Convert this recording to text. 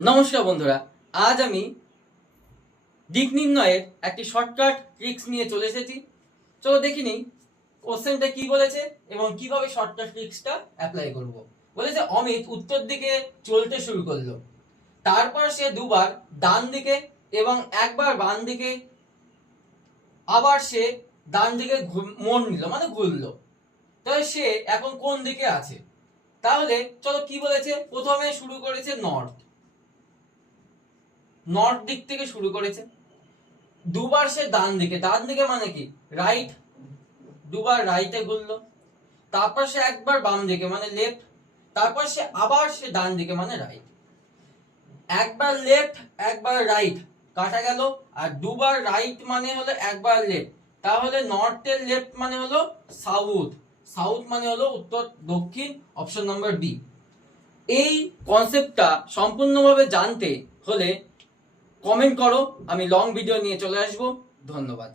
নমস্কার বন্ধুরা, আজ আমি দিক নির্ণয়ের একটি শর্টকাট ট্রিক্স নিয়ে চলে এসেছি। চলো দেখি নিই, কোশ্চেনটা কি বলেছে এবং কীভাবে শর্টকাট ট্রিক্সটা অ্যাপ্লাই করব। বলেছে, অমিত উত্তর দিকে চলতে শুরু করল। তারপর সে দুবার ডান দিকে এবং একবার বাম দিকে, আবার সে ডান দিকে মোড় নিল মানে ঘুরলো। তাহলে সে এখন কোন দিকে আছে? তাহলে চলো কি বলেছে? প্রথমে শুরু করেছে নর্থ নর্থ দিক থেকে শুরু করেছে। দুবার সে ডান দিকে ডান দিকে মানে কি? রাইট দুবার রাইটে ঘুরলো। তারপর সে একবার বাম দিকে মানে লেফট তারপর সে আবার সে ডান দিকে মানে রাইট একবার লেফট একবার রাইট কাটা গেল। আর দুবার রাইট মানে হলো একবার লেফট তাহলে নর্থের লেফট মানে হলো সাউথ সাউথ মানে হলো উত্তর, দক্ষিণ অপশন নাম্বার বি এই কনসেপ্টটা সম্পূর্ণভাবে জানতে হলে কমেন্ট করো আমি লং ভিডিও নিয়ে চলে আসব ধন্যবাদ।